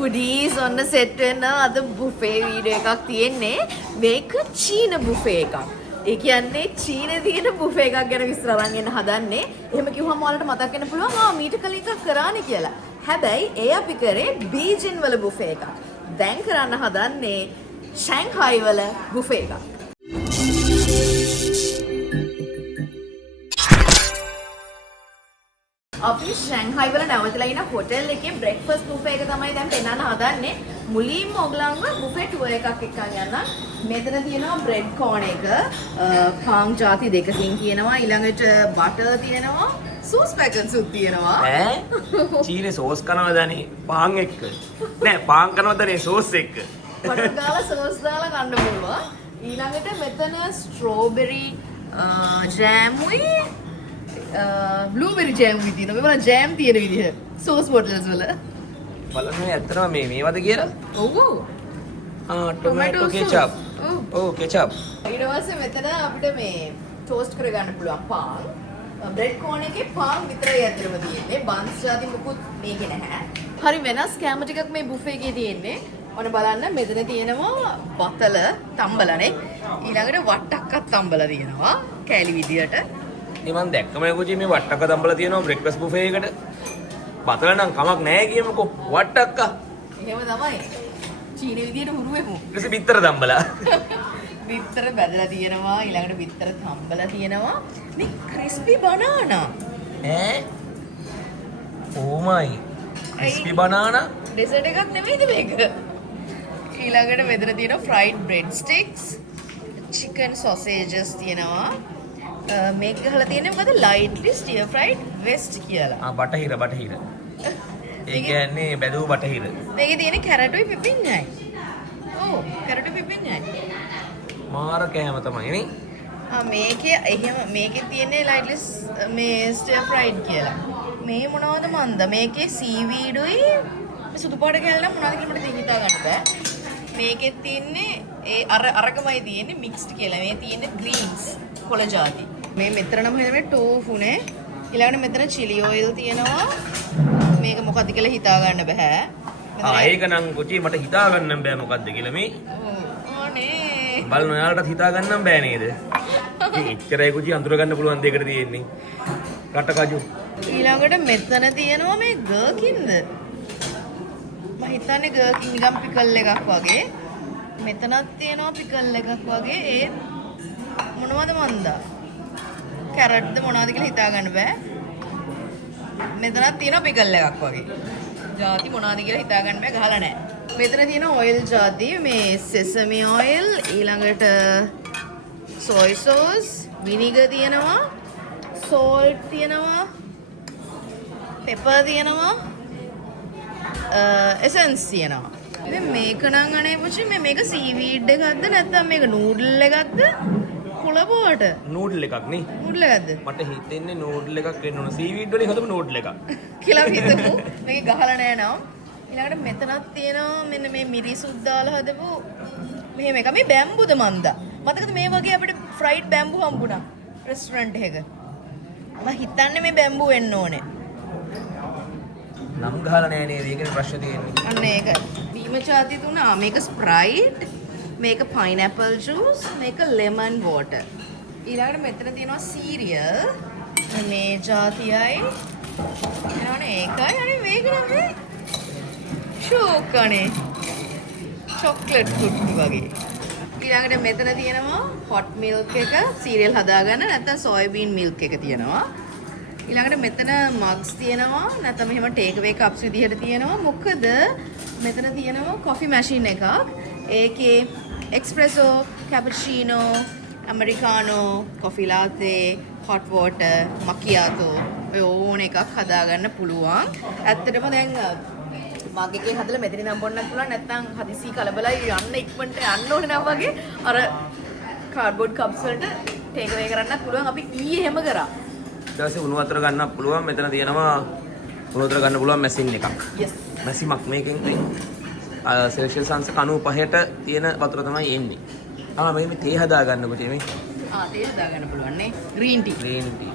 ෆුඩීස් ඔන්න සෙට් වෙන අද බුෆේ වීඩියෝ එකක් තියෙන්නේ. මේක චීන බුෆේ එකක්. ඒ කියන්නේ චීනයේ තියෙන බුෆේ එකක් ගැන විස්තර අරන් එන්න හදන්නේ. එහෙම කිව්වම ඔයාලට මතක් වෙන්න පුළුවන් මීට කලින් එකක් කරානේ කියලා. හැබැයි ඒ අපි කරේ බීජින් වල බුෆේ එකක්. දැන් කරන්න හදන්නේ ෂැන්ඝායි වල බුෆේ එකක්. අපි ෂැන්ඝායි වල නැවතලා ඉන්න හොටෙල් එකේ බ්‍රෙක්ෆාස්ට් බුෆේ එක තමයි දැන් පෙන්නන්න හදන්නේ. මුලින්ම ඔයගලන්ව බුෆේ ටුවර් එකක් එක්කන් යන්න. මෙතන තියෙනවා බ්‍රෙඩ් කෝන් එක, පාන් ಜಾති දෙකකින් කියනවා. ඊළඟට බටර් තියෙනවා, සෝස් පැකට්ස් උත් තියෙනවා. ඈ චීනේ සෝස් කනවදනේ පාන් එක්ක. නෑ පාන් කනවදනේ සෝස් එක්ක. බටර් දාලා සෝස් දාලා ගන්න පුළුවන්. ඊළඟට මෙතන ස්ට්‍රෝබෙරි ජෑමුයි බ්ලූබෙරි ජෑම් විදින මේ වල ජෑම් තියෙන විදිහ සෝස් බොටල්ස් වල බලන්න ඇත්තටම මේවද කියලා. ඔව් ඔව්. ටොමැටෝ කෙචප්. ඔව් කෙචප්. ඊට පස්සේ මෙතන අපිට මේ ටෝස්ට් කරගන්න පුළුවන් පාන්. බ්‍රෙඩ් කෝන් එකේ පාන් විතරයි ඇත්තටම තියෙන්නේ. බන්ස් ಜಾති මුකුත් මේකේ නැහැ. හරි වෙනස් කැම ටිකක් මේ බුෆේ එකේ තියෙන්නේ. ඔන්න බලන්න මෙතන තියෙනවා බතල තම්බලනේ. ඊළඟට වට්ටක්කත් තම්බලා තියෙනවා කෑලි විදියට. මම දැක්කම යකෝචි මේ වට්ටක්ක තම්බලා තියෙනවා බ්‍රෙක්ෆාස්ට් බුෆේ එකට. බතල නම් කමක් නැහැ කියමුකෝ. වට්ටක්ක. එහෙම තමයි. චීන විදියට හුරු වෙමු. ඊට පස්සේ බිත්තර තම්බලා. බිත්තර බැදලා තියෙනවා. ඊළඟට බිත්තර තම්බලා තියෙනවා. මේ ක්‍රිස්පි බනානා. ඈ? ඕ මයි. Crispy banana? ඩෙසර්ට් එකක් නෙමෙයිද මේක? ඊළඟට මෙතන තියෙනවා fried bread sticks, chicken sausages තියෙනවා. මේක ගහලා තියෙන්නේ මොකද ලයිට්ලි ස්ටියර් ෆ්‍රයිඩ් වෙස්ට් කියලා. බටහිර. ඒ කියන්නේ බැදූ බටහිර. මේකේ තියෙන්නේ කැරටුයි පිපිඤ්ඤයි. ඔව් කැරටුයි පිපිඤ්ඤයි. මාර කෑම තමයි නේ. මේකේ තියෙන්නේ ලයිට්ලි මේ ස්ටියර් ෆ්‍රයිඩ් කියලා. මේ මොනවද මන්ද? මේකේ සීවීඩුයි සුදු පාට කැල්ල නම් මොනවද කියලා මට හිතා ගන්න බෑ. මේකෙත් තියෙන්නේ ඒ අරකමයි තියෙන්නේ මික්ස්ඩ් කියලා. මේ තියෙන්නේ ග්‍රීන්ස් කොළ ಜಾති. මේ මෙතන නම් හැදෙන්නේ ටෝෆුනේ. ඊළඟට මෙතන chili oil තියෙනවා. මේක මොකද්ද කියලා හිතා ගන්න බෑ. ඒක නම් කොචි මට හිතා ගන්න බෑ මොකද්ද කියලා මේ. ඕනේ. බලන්න ඔයාලටත් හිතා ගන්න බෑ නේද? එච්චරයි කොචි අඳුර ගන්න පුළුවන් දෙයකට තියෙන්නේ. රටකජු. ඊළඟට මෙතන තියෙනවා මේ ගර්කින්ද? මම හිතන්නේ ගර්කින් නිකන් පිකල් එකක් වගේ. මෙතනත් තියෙනවා පිකල් එකක් වගේ. ඒ මොනවද මන්දා? කැරට්ද මොනවද කියලා හිතා ගන්න බෑ. මෙතනත් තියෙනවා පිකල් එකක් වගේ. ಜಾති මොනවද කියලා හිතා ගන්න බෑ ගහලා නැහැ. මෙතන තියෙන ඔයිල් ಜಾති මේ sesame oil ඊළඟට soy sauce, vinegar තියෙනවා, salt තියෙනවා, pepper තියෙනවා, essence තියෙනවා. ඉතින් මේක නම් අනේ පුචි මේක සීවීඩ් එකක්ද නැත්නම් මේක නූඩල් එකක්ද? කුලබෝට නූඩල් එකක් නේ. නූඩල් එකක්ද? මට හිතෙන්නේ නූඩල් එකක් වෙන්න ඕන. සීවීඩ් වලින් හදපු නූඩල් එකක්. කියලා හිතමු. මේක ගහලා නැහැ නෝ. ඊළඟට මෙතනත් තියෙනවා මෙන්න මේ මිරිසුත් දාලා හදපු මෙහෙම එක. මේ බැම්බුද මන්දා? මතකද මේ වගේ අපිට ෆ්‍රයිඩ් බැම්බු හම්බුණා රෙස්ටොරන්ට් එකක. මම හිතන්නේ මේ බැම්බු වෙන්න ඕනේ. නම් ගහලා නැහැ නේද? ඒකනේ ප්‍රශ්න තියෙන්නේ. අන්න ඒක. බීම ಜಾති තුනා මේක ස්ප්‍රයිට්, මේක පයිනැපල් ජූස්, මේක ලෙමන් වෝටර්. ඊළඟට මෙතන තියෙනවා සීරියල්. මේ ಜಾතියයි. ඊළඟට ඒකයි. අනේ මේක නම් මේ ෂෝකනේ. චොක්ලට් කුට්ටි වගේ. ඊළඟට මෙතන තියෙනවා හොට් මිල්ක් එක, සීරියල් හදාගන්න නැත්නම් සොයබීන් මිල්ක් එක තියෙනවා. ඊළඟට මෙතන මග්ස් තියෙනවා නැත්නම් මෙහෙම ටේක් අවේ කප්ස් විදිහට තියෙනවා. මොකද මෙතන තියෙනවා කොෆි මැෂින් එකක්. ඒකේ එක්ස්ප්‍රෙසෝ, කැපුචිනෝ, ඇමරිකානෝ, කොෆි ලාටේ, හොට් වෝටර්, මකියාතෝ ඔය ඕන එකක් හදාගන්න පුළුවන්. ඇත්තටම දැන් මග් එකේ හදලා මෙතනින් නම් බොන්නත් පුළුවන්. නැත්නම් හදිසි කලබලයි යන්න ඉක්මනට යන්න ඕනේ නම් වගේ අර කාඩ්බෝඩ් කප්ස් වලට ටේක් අවේ කරන්නත් පුළුවන්. අපි ඊයේ හැම කරා. ඊට පස්සේ උණු වතුර ගන්නත් පුළුවන්. මෙතන තියෙනවා උණු වතුර ගන්න පුළුවන් මැෂින් එකක්. yes. මැෂිමක් මේකෙන් සෙල්සියස් අංශ 95ට තියෙන වතුර තමයි එන්නේ. මේ තේ හදා ගන්නකො මේ. තේ හදා ගන්න පුළුවන් නේ. green tea.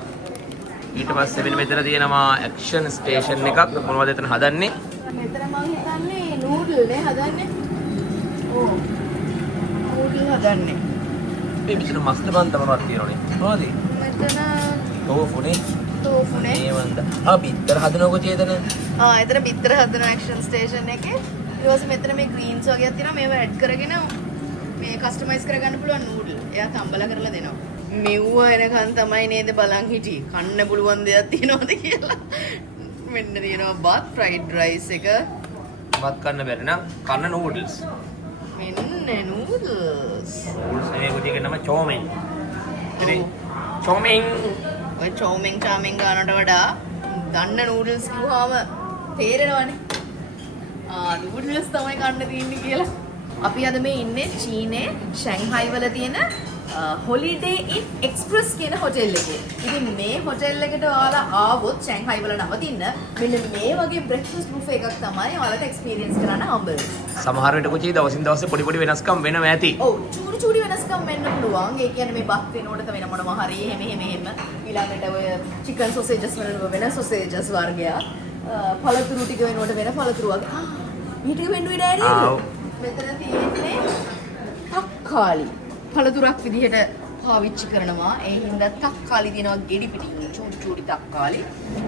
ඊට පස්සේ මෙතන තියෙනවා ඇක්ෂන් ස්ටේෂන් එකක්. මොනවද එතන හදන්නේ? මෙතන මම හිතන්නේ නූල් නේ හදන්නේ. ඕ. නූඩල් හදන්නේ. මේ මෙතන මස්ත බන්ත මොනවද තියෙනවනේ. මොනවද? මෙතන ටෝෆුනේ. ටෝෆුනේ. මේ වන්ද. බිත්තර හදනකො චේතන. එතන බිත්තර හදන ඇක්ෂන් ස්ටේෂන් එකේ. ඊට පස්සේ මෙතන මේ ග්‍රීන්ස් වගේක් තියෙනවා. මේවා ඇඩ් කරගෙන මේ කස්ටමයිස් කරගන්න පුළුවන් නූඩල්. එයා තම්බලා කරලා දෙනවා. මෙව්ව එනකන් තමයි නේද බලන් හිටියේ. කන්න පුළුවන් දෙයක් තියෙනවද කියලා. මෙන්න තියෙනවා බත් ෆ්‍රයිඩ් රයිස් එක. බත් කන්න බැරි නම් කන්න නූඩල්ස්. මෙන්න නූඩල්ස්. මේ කුටියක නම චෝමෙන්. ඉතින් චෝමෙන් ඔය චෝමෙන් චාමෙන් ගන්නට වඩා දන්න නූඩල්ස් කිව්වම තේරෙනවනේ. නූඩල්ස් තමයි කන්න තියෙන්නේ කියලා. අපි අද මේ ඉන්නේ චීනේ ෂැන්හයි වල තියෙන හොලිඩේ ඉන් එක්ස්ප්‍රස් කියන හොටෙල් එකේ. ඉතින් මේ හොටෙල් එකට ඔයාලා ආවොත් ෂැන්හයි වල නවතින්න මෙන්න මේ වගේ බ්‍රෙක්ෆාස්ට් බුෆේ එකක් තමයි ඔයාලට එක්ස්පීරියන්ස් කරන්න හම්බ වෙන්නේ. සමහර විට කුචි දවසින් දවස පොඩි පොඩි වෙනස්කම් වෙනවා ඇති. ඔව් චූටි වෙනස්කම් වෙන්න පුළුවන්. ඒ කියන්නේ මේ බත් වෙනකොට වෙන මොනවා හරි එහෙම ඊළඟට ඔය චිකන් සොසේජස් වෙන සොසේජස් වර්ගයක්. පළතුරු ටික වෙනකොට වෙන පළතුරු වගේ. මේ ටික වෙන්නුවේ නෑ නේද? මෙතන තියෙන්නේ තක්කාලි. පළතුරක් විදිහට පාවිච්චි කරනවා. ඒ හින්දා තක්කාලි තියෙනවා ගෙඩි පිටින් චූටි තක්කාලි.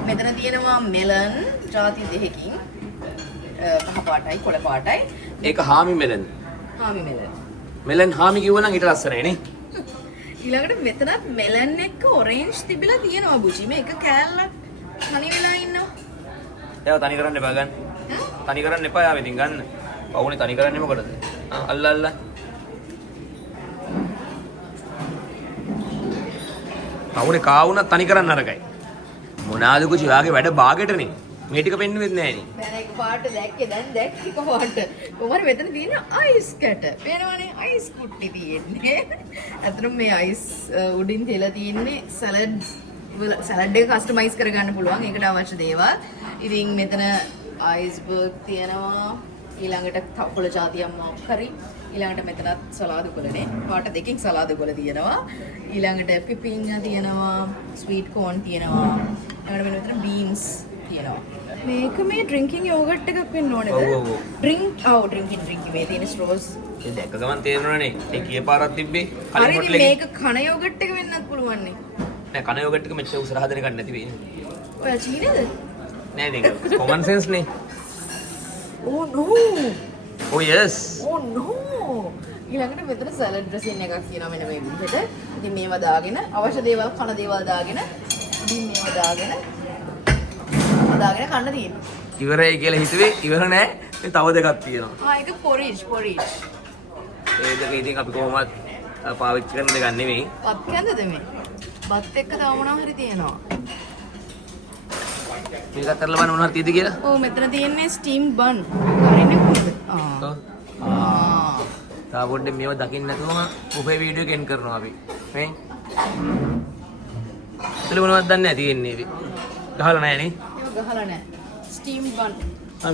මෙතන තියෙනවා මෙලන් ජාති දෙකකින්. කහ පාටයි කොළ පාටයි. ඒක හාමි මෙලන්. හාමි මෙලන්. මෙලන් හාමි කිව්වනම් ඊට ලස්සනයි නේ. ඊළඟට මෙතනත් මෙලන් එක්ක ඔරෙන්ජ් තිබිලා තියෙනවා බුචි. මේක කෑල්ලක් තනි වෙලා ඉන්නවා. ඒවා තනි කරන්න එපා ගන්න. තනි කරන්න එපා යාව ඉතින් ගන්න. පවුනේ තනි කරන්නේ මොකටද? අල්ල. පවුනේ කාවුණත් තනි කරන්න අරගයි. මොනාද කුචි වාගේ වැඩ බාගෙටනේ. මේ ටික පෙන්නුවෙත් නෑ නේ. දැන් එක පාට දැක්කේ දැන් දැක්ක පාට. කොහොමද මෙතන තියෙන අයිස් කැට. පේනවනේ අයිස් කුට්ටි තියෙන්නේ. අතන මේ අයිස් උඩින් තියලා තියෙන්නේ සලාඩ් එක කස්ටමයිස් කරගන්න පුළුවන්. ඒකට අවශ්‍ය දේවල්. ඉතින් මෙතන අයිස්බර්ග් තියෙනවා. ඊළඟට තවකොළ జాතියක් මොකක් හරි. ඊළඟට මෙතනත් සලාදු කොළනේ. පාට දෙකකින් සලාදු කොළ තියෙනවා. ඊළඟට පිපින්නා තියෙනවා. ස්වීට් කෝන් තියෙනවා. ඊළඟට මෙතන බීන්ස් තියෙනවා. මේක මේ ඩ්‍රින්කින් යෝගට් එකක් වෙන්න ඕනේද? ඔව්. ඩ්‍රින්කින් මේ තියෙන ස්ට්‍රෝස්. ඒ දැක්ක ගමන් තේරෙනවනේ. ඒ කීය පාරක් තිබ්බේ. හරි ඉතින් මේක කන යෝගට් එක වෙන්නත් පුළුවන් නේ. නෑ කන යෝගට් එක මෙච්චර උසර හදන එකක් නැති වෙන්නේ. ඔය චීනේද? නෑ ඒක කොමන් සෙන්ස් නේ. Oh no. Oh yes. Oh no. ඊළඟට මෙතන සලාඩ් ඩ්‍රෙසින් එකක් කියනවා මෙන්න මේ විදිහට. ඉතින් මේවා දාගෙන අවශ්‍ය දේවල් කන දේවල් දාගෙන ඉතින් මේවා දාගෙන කන්න තියෙනවා. ඉවරයි කියලා හිතුවේ ඉවර නෑ. මේ තව දෙකක් තියෙනවා. ඒක පොරිජ්. ඒ දෙක ඉතින් අපි කොහොමවත් පාවිච්චි කරන දෙයක් නෙමෙයි. බත් කැඳද මේ? බත් එක්ක තව මොනවා හරි තියෙනවා. මේක අතරලා බලන්න මොනවද තියෙද කියලා. ඔව් මෙතන තියෙන්නේ ස්ටීම් බන්. හරිනේ කොහොමද? තා පොඩ්ඩේ මේව දකින්න නැතුවම උපේ වීඩියෝ එක එන් කරනවා අපි. මේ. ඒතල මොනවද දන්නේ නැහැ තියෙන්නේ අපි. ගහලා නැහැ නේ. ඒක ගහලා නැහැ. ස්ටීම් බන්.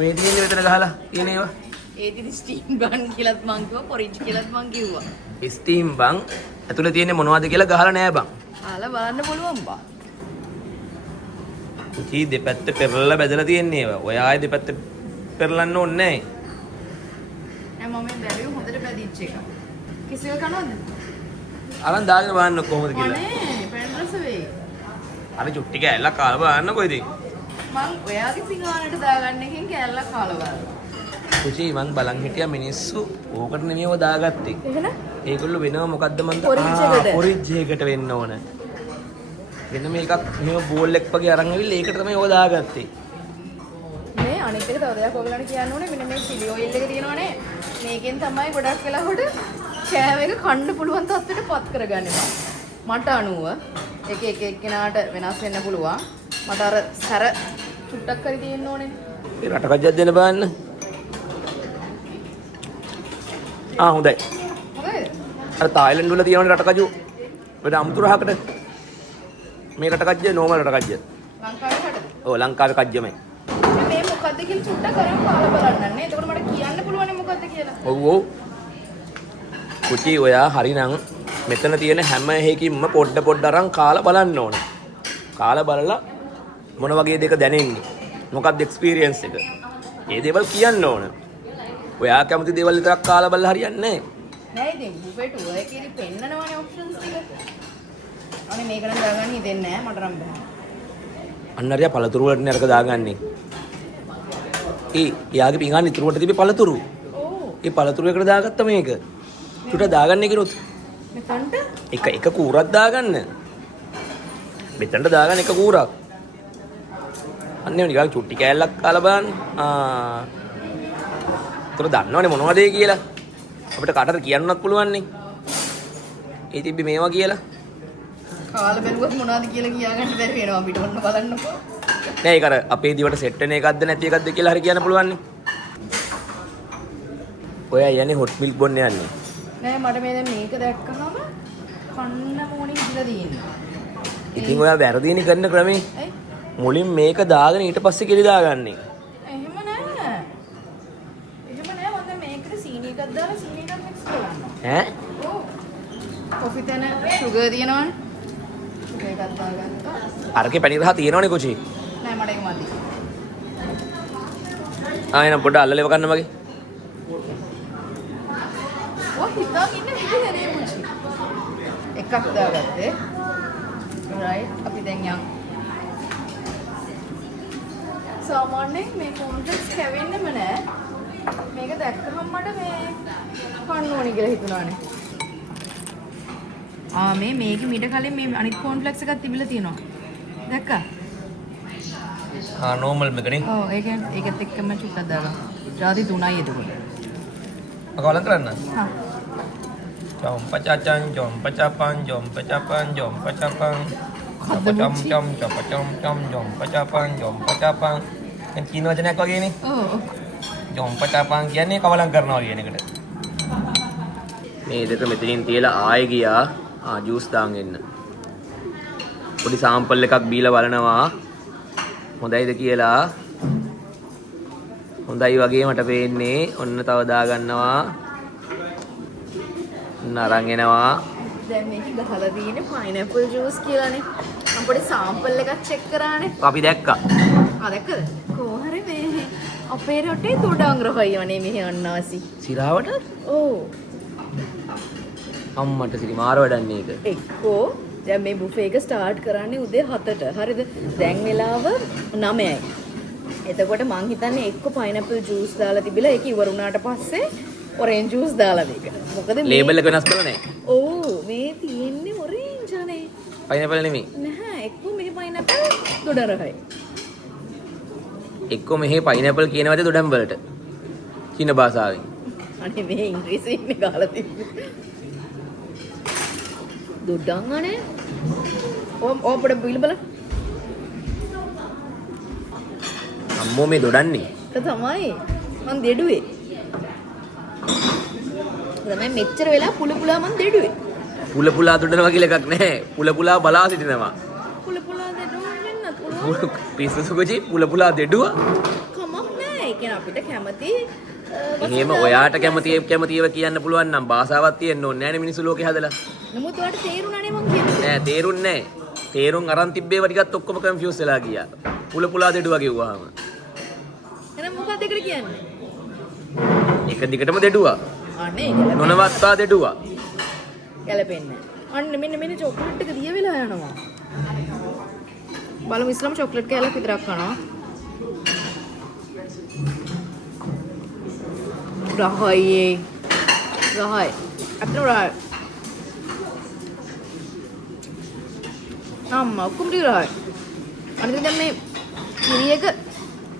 මේ තියෙන්නේ මෙතන ගහලා තියෙන ඒවා. ඒ තියෙන්නේ ස්ටීම් බන් කියලාත් මං කිව්වා පොරිජ් කියලාත් මං කිව්වා. ස්ටීම් බන් ඇතුලේ තියෙන්නේ මොනවද කියලා ගහලා නැහැ බං. අහලා බලන්න පුළුවන් බා. කී දෙපැත්ත පෙරලලා බෙදලා තියෙන්නේ ඒවා. ඔය ආයේ දෙපැත්ත පෙරලන්න ඕනේ නැහැ. මම මේ බැලුවේ හොඳට බැදිච්ච එක. කිසිව කනවද? අරන් දාගෙන බලන්න කොහොමද කියලා. අනේ පැන් රස වෙයි. අර චුට්ටි කෑල්ලක් කාලා බලන්නකෝ ඉතින්. මං ඔයාගේ පිඟානට දාගන්න එකෙන් කෑල්ලක් කාලා බලනවා. කුචි මං බලන් හිටියා මිනිස්සු ඕකට නෙමෙයිව දාගත්තේ. එහෙනම් ඒගොල්ලෝ වෙනව මොකද්ද මන්ද? පොරිජ් එකකට වෙන්න ඕන. වෙන මේකක් මෙව බෝල් එකක් වගේ අරන් ඇවිල්ලා ඒකට තමයි ඕක දාගත්තේ. මේ අනිත් එක තව දෙයක් ඔයගලන්ට කියන්න ඕනේ මෙන්න මේ චිලි ඔයිල් එක තියෙනවනේ. මේකෙන් තමයි ගොඩක් වෙලාවට කෑම එක කන්න පුළුවන් තත්ත්වයට පත් කරගන්නේ මම. මට අනුව එක එක්කෙනාට වෙනස් වෙන්න පුළුවන්. මට අර සැර චුට්ටක් හරි තියෙන්න ඕනේ. ඒ රටකජ්ජක් දෙන්න බලන්න. හොඳයි. හරිද? අර තායිලන්ඩ් වල තියෙනවනේ රටකජු. වෙන අමුතුරහකට මේ රටකජ්ජ නෝමල් රටකජ්ජ. ලංකාවේ කඩද? ඔව් ලංකාවේ කජ්ජමයි. මේ මොකද්ද කියලා චුට්ටක් කරන් කාලා බලන්න නේ. එතකොට මට කියන්න පුළුවන් මොකද්ද කියලා. ඔව්. කුචි ඔයා හරිනම් මෙතන තියෙන හැම එකකින්ම පොඩ අරන් කාලා බලන්න ඕන. කාලා බලලා මොන වගේ දෙක දැනෙන්නේ. මොකක්ද එක්ස්පීරියන්ස් එක. ඒ දේවල් කියන්න ඕන. ඔයා කැමති දේවල් විතරක් කාලා බලලා හරියන්නේ නෑ ඉතින් බුෆේ ටුවර් එකේදී පෙන්නනවනේ ඔප්ෂන්ස් ටික. අනේ මේක නම් දාගන්න ඉදෙන්නේ නෑ මට නම් බෑ. අන්න හරිය පළතුරු වලටනේ අරක දාගන්නේ. එයාගේ පිඟාන ඉතුරුවට තිබි පළතුරු. ඕ. ඒ පළතුරු එකට දාගත්ත මේක. චුට්ට දාගන්නේ කිරුත්. මෙතනට එක කූරක් දාගන්න. මෙතනට දාගන්න එක කූරක්. අන්නේ නිකන් චුට්ටි කෑල්ලක් කාලා බලන්න. ඒතර දන්නවනේ මොනවද ඒ කියලා. අපිට කාටද කියන්නත් පුළුවන් නේ. ඒ තිබ්බි මේවා කියලා. කාලා බැලුවොත් මොනවද කියලා කියාගන්න බැරි වෙනවා අපිට ඔන්න බලන්නකෝ. නෑ ඒක අර අපේ දිවට සෙට් වෙන එකක්ද නැති එකක්ද කියලා හරි කියන්න පුළුවන් නේ. ඔයා යන්නේ හොට් මිල්ක් බොන්න යන්නේ. නෑ මට මේ දැන් මේක දැක්කහම කන්න මොනේ හිතලා තියෙන්නේ. ඉතින් ඔයා වැරදීනේ කරන ක්‍රමේ. ඇයි? මුලින් මේක දාගෙන ඊට පස්සේ කෙලි දාගන්නේ. එහෙම නෑ. එහෙම නෑ මම දැන් මේකට සීනි එකක් දාලා සීනි එකක් මික්ස් කරනවා. ඈ? ඔව්. කොෆි තන සුගර් තියෙනවනේ. සුගර් එකක් දාගත්තා. අරකේ පැණි රහ තියෙනවනේ කොචි. නෑ මට ඒක මදි. ආයෙනම් පොඩ්ඩ අල්ලලේව ගන්න මගේ. ඔය හිතා ඉන්න විදිහ නේ මුචි. එකක් දාගත්තේ. right අපි දැන් යන්. සාමාන්‍යයෙන් මේ කොම්ප්ලෙක්ස් කැවෙන්නෙම නෑ. මේක දැක්කහම මට මේ කන්න ඕනි කියලා හිතුණානේ. මේක මීට කලින් මේ අනිත් කොම්ප්ලෙක්ස් එකක් තිබිලා තියෙනවා. දැක්කා? නෝමල් මේකනේ. ඔව් ඒකත් එක්කම චුට්ටක් දාගන්න. ජාති 3යි එතකොට. අකවලන් කරන්න. හා. Jom pacapang, jom pacapang. Jom pacapang. Kan Cina wacanaක් වගේ නේ. ඔව්. jom pacapang කියන්නේ කවලම් කරනවා කියන එකට. මේ දෙක මෙතනින් තියලා ආයෙ ගියා. ජූස් දාන් එන්න. පොඩි සාම්පල් එකක් බීලා බලනවා. හොඳයිද කියලා. හොඳයි වගේ මට පේන්නේ. ඔන්න තව දා ගන්නවා. නරන් එනවා. දැන් මේක ගහලා තියෙන්නේ පයිනැපල් ජූස් කියලානේ. මම පොඩි සාම්පල් එකක් චෙක් කරානේ. අපි දැක්කා. දැක්කද? කොහරි මේ අපේ රටේ තුඩංග රහයවනේ මෙහි අන්නාසි. සිරාවට? ඔව්. අම්මට සිරි මාර වැඩන්නේ ඒක. එක්කෝ දැන් මේ බුෆේ එක ස්ටාර්ට් කරන්නේ උදේ 7ට. හරිද? දැන් වෙලාව 9යි. එතකොට මං හිතන්නේ එක්ක පයිනැපල් ජූස් දාලා තිබිලා ඒක ඉවර වුණාට පස්සේ ඔරෙන්ජ් ජූස් දාලා මේක. මොකද ලේබල් එක වෙනස් කරලා නැහැ. ඔව් මේ තියෙන්නේ ඔරෙන්ජ් අනේ. පයිනැපල් නෙමෙයි. නැහැ එක්ක මේ පයිනැපල් දොඩරහයි. එක්ක මෙහි පයිනැපල් කියනවාද දොඩම් වලට. චීන භාෂාවෙන්. අනේ මේ ඉංග්‍රීසියෙන් ගහලා තිබ්බේ. දොඩම් අනේ. ඕ පොඩ බිල් බල. අම්මෝ මේ දොඩන්නේ. ඒක තමයි. මං දෙඩුවේ. තමයි මෙච්චර වෙලා පුලපුලා මං දෙඩුවේ. පුලපුලා දොඩනවා කියලා එකක් නැහැ. පුලපුලා බලා සිටිනවා. පුලපුලා දෙඩුවා වෙන්නත් පුළුවන්. පිස්සු සුගජි පුලපුලා දෙඩුවා. කමක් නැහැ. ඒ කියන්නේ අපිට කැමති එහෙම ඔයාට කැමතිව කියන්න පුළුවන් නම් භාෂාවක් තියෙන්න ඕනේ නැහැ නේ මිනිස්සු ලෝකේ හදලා. නමුත් ඔයාලට තේරුණානේ මං කියන්නේ. නෑ තේරුන්නේ නැහැ. තේරුම් අරන් තිබ්බේව ටිකත් ඔක්කොම කන්ෆියුස් වෙලා ගියා. පුලපුලා දෙඩුවා කිව්වහම. එහෙනම් මොකක්ද ඒකට කියන්නේ? එක දිගටම දෙඩුවා. අනේ නොනවත්තා දෙඩුවා. ගැලපෙන්නේ නැහැ. අන්න මෙන්න චොක්ලට් එක දිය වෙලා යනවා. බලමු ඉස්ලාම් චොක්ලට් කෑල්ලක් විතරක් කනවා. රහයි. අතන රහයි. අම්මා ඔක්කොම ටික රහයි. අනිත් දැන් මේ කිරි එක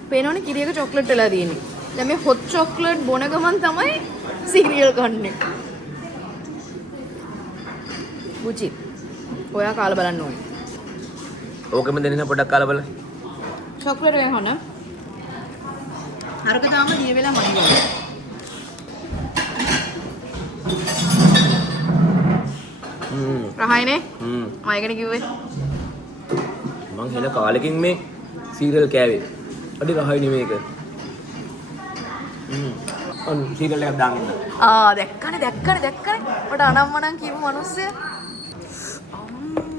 පේනවනේ කිරි එක චොක්ලට් වෙලා තියෙන්නේ. දැන් මේ හොට් චොක්ලට් බොන ගමන් තමයි සීරියල් කන්නේ. බුචි. ඔයා කාලා බලන්න ඕනේ. ඕකෙම දෙන්න පොඩ්ඩක් කාලා බලන්න. චොක්ලට් එක හොන. අරක තාම දිය වෙලා මයි වගේ. රහයිනේ? මම ඒකට කිව්වේ. මං හෙන කාලෙකින් මේ සීරියල් කෑවේ. අඩි රහයි නෙමේක. ඔන්න සීරියල් එකක් දාන්න. දැක්කනේ. මට අනම්මනම් කියපු මිනිස්සයා.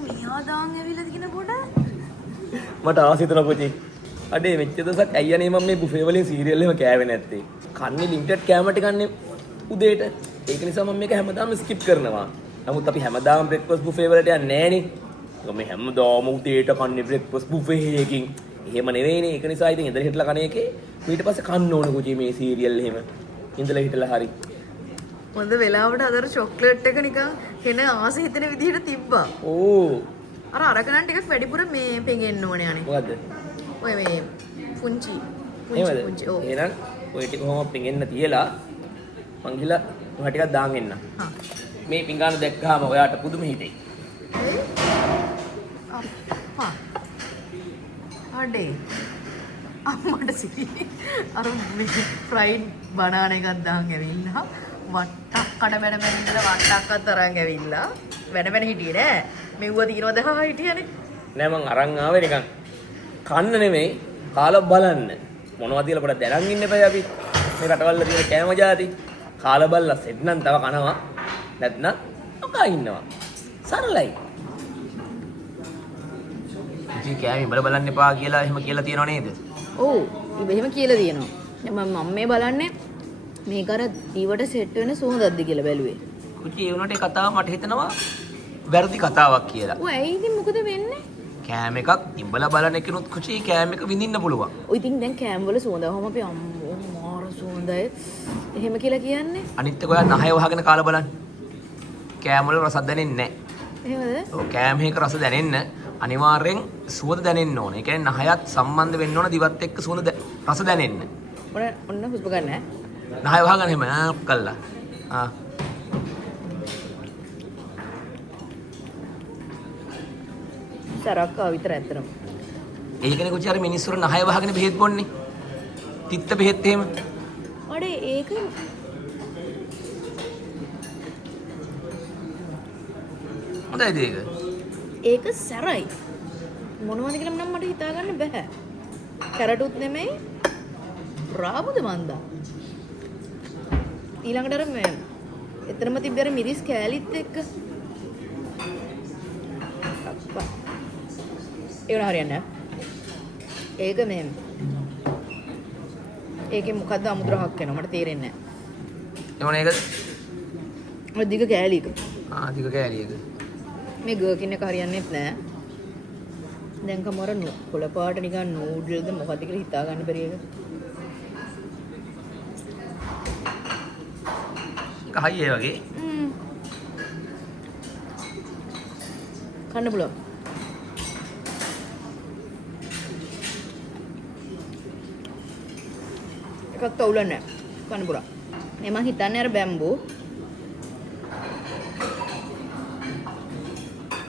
මෙයා දාන් ඇවිල්ලා තියෙන කොට. මට ආසිතන පුචි. අඩේ මෙච්ච දවසක් ඇයි අනේ මම මේ බුෆේ වලින් සීරියල් එහෙම කෑවේ නැත්තේ. කන්නේ ලිමිටඩ් කෑම ටිකන්නේ උදේට. ඒක නිසා මම මේක හැමදාම ස්කිප් කරනවා. නමුත් අපි හැමදාම බ්‍රෙක්ෆාස්ට් බුෆේ වලට යන්නේ නෑනේ. මේ හැමදාම උදේට කන්නේ බ්‍රෙක්ෆාස්ට් බුෆේ එකකින්. එහෙම නෙවෙයිනේ. ඒක නිසා ඉතින් ඉඳලා හිටලා කණ එකේ ඊට පස්සේ කන්න ඕන කුචි මේ සීරියල් එහෙම. ඉඳලා හිටලා හරි. හොඳ වෙලාවට අදර චොක්ලට් එක නිකන් කෙන ආස හිතෙන විදිහට තිබ්බා. ඕ. අර අරකනන් ටිකක් වැඩිපුර මේ පෙඟෙන්න ඕනේ අනේ. මොකද්ද? ඔය මේ පුංචි එහෙමද? ඔව්. එහෙනම් ඔය ටික කොහොම පිඟෙන්න තියලා මං ගිහලා ඔය ටිකක් දාන් එන්න. හා. මේ පිඟාන දැක්කහම ඔයාට පුදුම හිතෙයි. හා. අඩේ. අම්මට සිහි. අර මේ ෆ්‍රයිඩ් බනානා එකක් දාන් ඇවිල්ලා වට්ටක් කඩ බැන බැන ඉඳලා වට්ටක් අතරන් ඇවිල්ලා වැඩ බැන හිටියේ නෑ. මෙව්ව තියනවද හා හිටියනේ. නෑ මං අරන් ආවේ නිකන් කන්න නෙමෙයි කාලා බලන්න. මොනවද කියලා පොඩ්ඩක් දැනන් ඉන්න එපා අපි. මේ රටවල තියෙන කෑම જાති කාලා බලලා සෙට් නම් තව කනවා. නැත්නම් ඔකා ඉන්නවා. සරලයි. ඉතින් කෑම බල බලන්න එපා කියලා එහෙම කියලා තියනව නේද? ඔව්. එහෙම කියලා තියෙනවා. මම මේ බලන්නේ මේක අර දීවට සෙට් වෙන සුවඳක්ද කියලා බැලුවේ. කුචි ඒ උනට ඒ කතාව මට හිතෙනවා වැරදි කතාවක් කියලා. ඔය ඇයි ඉතින් මොකද වෙන්නේ? කෑම එකක් ඉඹලා බලන එකනොත් කුචි කෑම එක විඳින්න පුළුවන්. ඔය ඉතින් දැන් කෑම වල සුවඳවම අපි අම්මෝ මාර සුවඳයි. එහෙම කියලා කියන්නේ. අනිත් එක ඔයා නහය වහගෙන කාලා බලන්න. කෑම වල රසක් දැනෙන්නේ නැහැ. එහෙමද? ඔව් කෑම එකක රස දැනෙන්න අනිවාර්යෙන් සුවඳ දැනෙන්න ඕනේ. ඒ කියන්නේ නහයත් සම්බන්ධ වෙන්න ඕන දිවත් එක්ක සුවඳ රස දැනෙන්න. ඔන්න හුස්ම ගන්න ඈ. නහය වහගෙන එහෙම කළා. සරක්කා විතර ඇත්තටම. ඒකනේ කුචි අර මිනිස්සුර නහය වහගෙන බෙහෙත් බොන්නේ. තිත්ත බෙහෙත් එහෙම. අඩේ ඒක හොඳයිද ඒක? ඒක සැරයි. මොනවද කියලා නම් මට හිතා ගන්න බෑ. කැරටුත් නෙමෙයි. රාබුද මන්දා. ඊළඟට අර මේ එතරම් තිබ්බ අර මිරිස් කෑලිත් එක්ක. අප්පා. ඒක හරියන්නේ නැහැ. ඒක මේ ඒකේ මොකද්ද අමුද්‍රහක් වෙනවා මට තේරෙන්නේ නැහැ. එවන ඒකද? ඔය දිග කෑලි එක. දිග කෑලි එක. මේ ගර්කින් එක හරියන්නේත් නැහැ. දැන් කමර කොළ පාට නිකන් නූඩල්ද මොකද්ද කියලා හිතා ගන්න බැරි එක. කහයි ඒ වගේ. කන්න පුළුවන්. එකක් තවුලන්නේ නැහැ. කන්න පුළුවන්. මේ මං හිතන්නේ අර බැම්බෝ.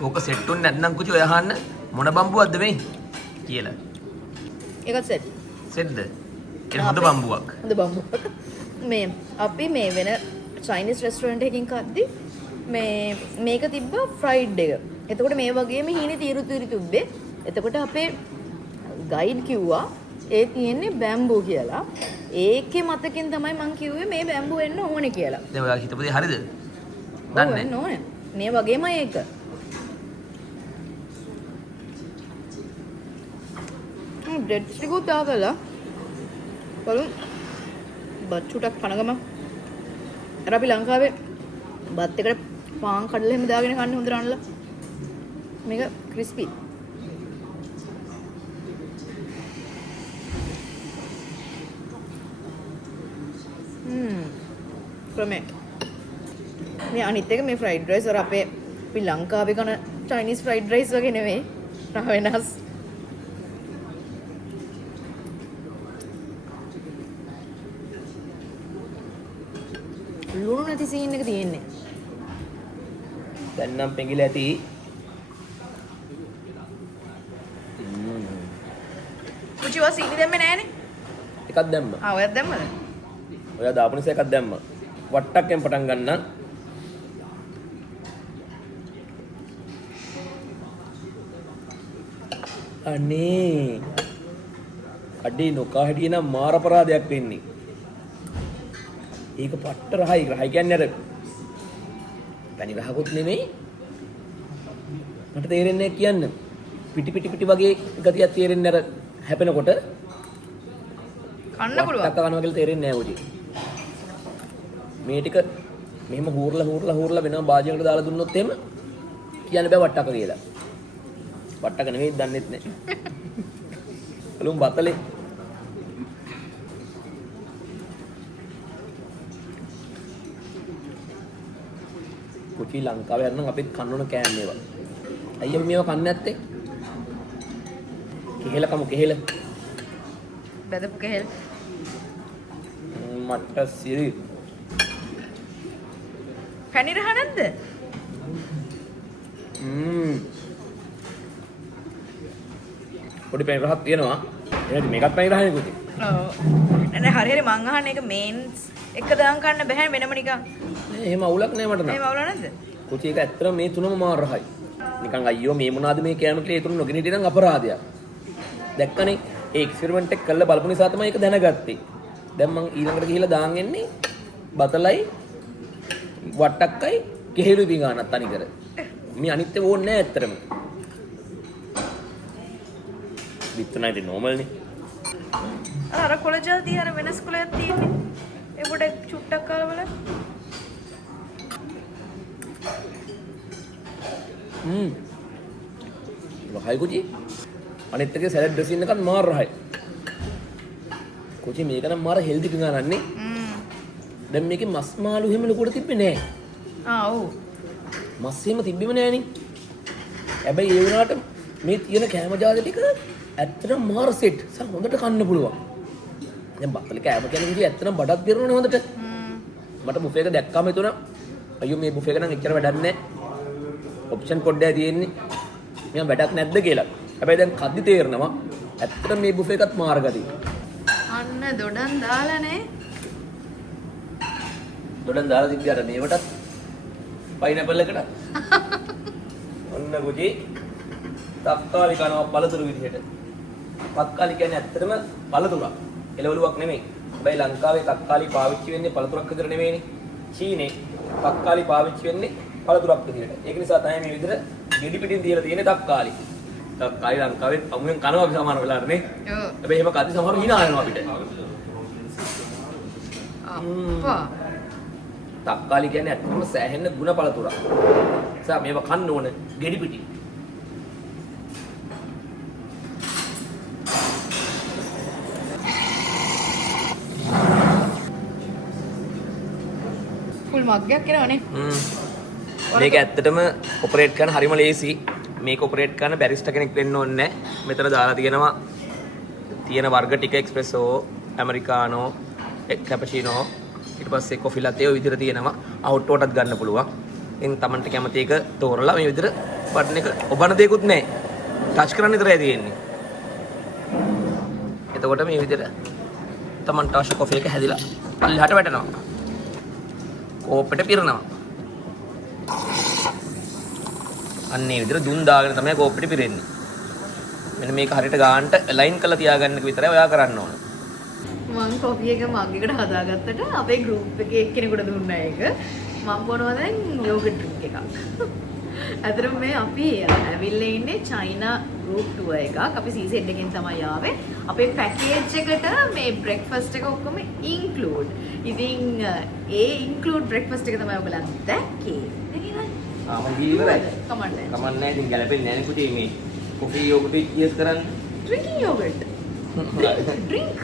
ඕක සෙට් උන් නැත්නම් කුචි ඔය අහන්න මොන බම්බුවක්ද මේ කියලා. ඒකත් සෙට්. සෙට්ද? ඒක හොඳ බම්බුවක්. හොඳ බම්බුවක්. මේ අපි මේ වෙන චයිනීස් රෙස්ටුරන්ට් එකකින් කද්දි මේ මේක තිබ්බ ෆ්‍රයිඩ් එක. එතකොට මේ වගේම හීනේ තීරු තිබ්බේ. එතකොට අපේ ගයිඩ් කිව්වා ඒ තියෙන්නේ බැම්බෝ කියලා. ඒකේ මතකෙන් තමයි මං කිව්වේ මේ බැම්බෝ එන්න ඕනේ කියලා. දැන් ඔයා හිතපු දේ හරිද? දන්නේ නැහැ. මේ වගේම ඒක. බ්‍රෙඩ් ටිකුත් දාගලා බලමු බත් චුටක් කනගම අර අපි ලංකාවේ බත් එකට පාන් කඩලා එහෙම දාගෙන කන්නේ හොඳට අනලා මේක ක්‍රිස්පි ක්‍රමේ මේ අනිත් එක මේ ෆ්‍රයිඩ් රයිස් අර අපේ අපි ලංකාවේ කන චයිනීස් ෆ්‍රයිඩ් රයිස් වගේ නෙවෙයි වෙනස් ලුණු නැති සීන් එක තියෙන්නේ. දැන් නම් පෙඟිලා ඇති. කුචිවා සීනි දැම්මේ නෑනේ. එකක් දැම්ම. ඔයත් දැම්මද? ඔයා දාපු නිසා එකක් දැම්ම. වට්ටක්ෙන් පටන් ගන්න. අනේ. අඩේ නොකා හිටියනම් මාර අපරාධයක් වෙන්නේ. ඒක පට්ට රහයි. රහයි කියන්නේ අර පැණි රහකුත් නෙමෙයි. මට තේරෙන්නේ කියන්න. පිටි වගේ ගතියක් තේරෙන්නේ අර හැපෙනකොට. කන්න පුළුවන්. ටක්ක කනවා කියලා තේරෙන්නේ නැහැ ඔය. මේ ටික මෙහෙම හූරලා වෙනම භාජනයකට දාලා දුන්නොත් එහෙම කියන්න බෑ වට්ටක කියලා. වට්ටක නෙවෙයි දන්නෙත් නෑ. බලමු බතලේ. කුචි ලංකාවේ යන්න අපිත් කන්න ඕන කෑම මේවා. අයියා අපි මේවා කන්නේ නැත්තේ? කෙහෙල කමු කෙහෙල. බෙදපු කෙහෙල්. මට සිරි. පැණි රහ නැද්ද? පොඩි පැණි රහක් තියෙනවා. එහෙනම් මේකත් පැණි රහනේ කුචි. ඔව්. නෑ හරි මං අහන්නේ ඒක මේන්ස් එක දාන් කන්න බෑ වෙනම නිකන්. නෑ එහෙම අවුලක් නෑ මට නම්. එහෙම අවුල නැද්ද? කුචි එක ඇත්තටම මේ තුනම මාර රහයි. නිකන් අයියෝ මේ මොනවාද මේ කෑම කියලා ඒ තුන නොගෙන හිටියනම් අපරාධයක්. දැක්කනේ ඒ එක්ස්පෙරිමන්ට් එක කරලා බලපු නිසා තමයි ඒක දැනගත්තේ. දැන් මං ඊළඟට ගිහිල්ලා දාන් එන්නේ බතලයි වට්ටක්කයි කෙහෙළු පිඟානක් තනිකර. මේ අනිත් ඒවා ඕනේ නෑ ඇත්තටම. විත්තුනයි ඉතින් නෝමල් නේ. අර කොළ ජාති අර වෙනස් කොළයක් තියෙන්නේ. ඒ පොඩ චුට්ටක් කාලා බලන්න. රහයි කුචි. අනිත් එකේ සැලඩ් ඩ්‍රෙසින් එකත් මාර රහයි. කුචි මේක නම් මාර හෙල්දි පිඟානක් නේ. දැන් මේකේ මස් මාළු හැම ලොකුට තිබ්බේ නෑ. ඔව්. මස් එහෙම තිබ්බෙම නෑනේ. හැබැයි ඒ වුණාට මේ තියෙන කෑම ජාති ටික ඇත්තටම මාර සෙට්. සම හොඳට කන්න පුළුවන්. දැන් බත්තල කෑම කියන්නේ කිසි ඇත්තටම බඩක් දිරනවනේ හොඳට. මට බුෆේ එක දැක්කම හිතුණා අයියෝ මේ බුෆේ එක නම් එච්චර වැඩක් නෑ. ඔප්ෂන් පොඩ්ඩයි තියෙන්නේ. මෙයා වැඩක් නැද්ද කියලා. හැබැයි දැන් කද්දි තේරෙනවා ඇත්තටම මේ බුෆේ එකත් මාර ගතියි. අන්න දොඩන් දාලානේ. දොඩන් දාලා තිබ්බට මේවටත් පයිනැපල් එකට. ඔන්න කුචි. තක්කාලි කනවා පළතුරු විදිහට. තක්කාලි කියන්නේ ඇත්තටම පළතුරක්. එළවලුවක් නෙමෙයි. හැබැයි ලංකාවේ තක්කාලි පාවිච්චි වෙන්නේ පළතුරක් විතර නෙමෙයිනේ. චීනේ තක්කාලි පාවිච්චි වෙන්නේ පළතුරක් විදිහට. ඒක නිසා තමයි මේ විදිහට ගෙඩි පිටින් තියලා තියෙන්නේ තක්කාලි. තක්කාලි ලංකාවේ අමුයෙන් කනවා අපි සමහර වෙලාවට නේ. ඔව්. හැබැයි එහෙම කද්දි සමහර hina යනවා අපිට. අප්පා. තක්කාලි කියන්නේ ඇත්තටම සෑහෙන ಗುಣ පළතුරක්. නිසා මේවා කන්න ඕන ගෙඩි පිටින්. ෆුල් මග්ගයක් කරනවනේ. මේක ඇත්තටම ඔපරේට් කරන්න හරිම ලේසි. මේක ඔපරේට් කරන්න බැරිස්ටා කෙනෙක් වෙන්න ඕනේ නැහැ. මෙතන දාලා තියෙනවා තියෙන වර්ග ටික එක්ස්ප්‍රෙසෝ, ඇමරිකානෝ, කැපචිනෝ, ඊට පස්සේ කොෆි ලැටේ ඔය විදිහට තියෙනවා. අවුට්ටෝටත් ගන්න පුළුවන්. එන් තමන්ට කැමති එක තෝරලා මේ විදිහට බටන් එක ඔබන දෙයක්වත් නැහැ. ටච් කරන්න විතරයි තියෙන්නේ. එතකොට මේ විදිහට තමන්ට අවශ්‍ය කොෆි එක හැදිලා පල්ලෙහාට වැටෙනවා. කෝප්පෙට පිරනවා. අන්නේ විදිහට දුම් දාගෙන තමයි කෝප්පෙට පිරෙන්නේ. මෙන්න මේක හරියට ගානට ලයින් කරලා තියාගන්න එක විතරයි ඔයා කරන්න ඕන. මම කොෆි එක මග් එකට හදාගත්තට අපේ ගෲප් එකේ එක්කෙනෙකුට දුන්නා ඒක. මම බොනවා දැන් යෝගට් ඩ්‍රින්ක් එකක්. අතරම මේ අපි ඇවිල්ලා ඉන්නේ චයිනා ගෲප් ටුවර් එකක්. අපි සීසෙඩ් එකෙන් තමයි ආවේ. අපේ පැකේජ් එකට මේ බ්‍රෙක්ෆාස්ට් එක ඔක්කොම ඉන්ක්ලූඩ්. ඉතින් ඒ ඉන්ක්ලූඩ් බ්‍රෙක්ෆාස්ට් එක තමයි ඔයගොල්ලන් දැක්කේ. මම ජීවිතේ කමන්නේ. කමන්නේ ඉතින් ගැලපෙන්නේ නැහැ නේ පුතේ මේ කොෆි යෝගට් එක කියස් කරන්න. ඩ්‍රින්කින් යෝගට්. ඩ්‍රින්ක්.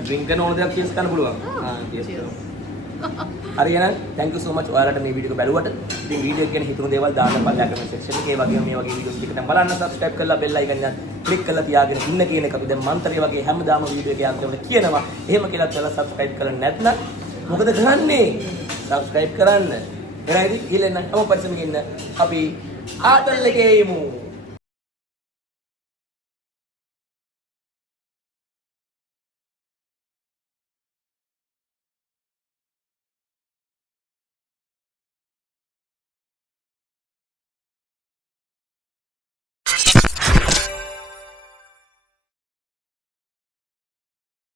ඩ්‍රින්ක් කරන ඕන දෙයක් කියස් කරන්න පුළුවන්. කියස් කරමු. හරි එහෙනම් thank you so much ඔයාලට මේ වීඩියෝ එක බැලුවට. ඉතින් වීඩියෝ එක ගැන හිතුණු දේවල් දාන්න බලන්න කමෙන්ට් සෙක්ෂන් එකේ. ඒ වගේම මේ වගේ වීඩියෝස් ටික දැන් බලන්න subscribe කරලා bell icon එක click කරලා තියාගෙන ඉන්න කියන එක අපි දැන් මන්තරේ වගේ හැමදාම වීඩියෝ එකේ අන්තිමට කියනවා. එහෙම කියලා කියලා subscribe කරලා නැත්නම් මොකද කරන්නේ? subscribe කරන්න. එහෙනම් ඉතින් ඊළඟ හැම පරිස්සමකින් අපි ආතල් එකේ යමු.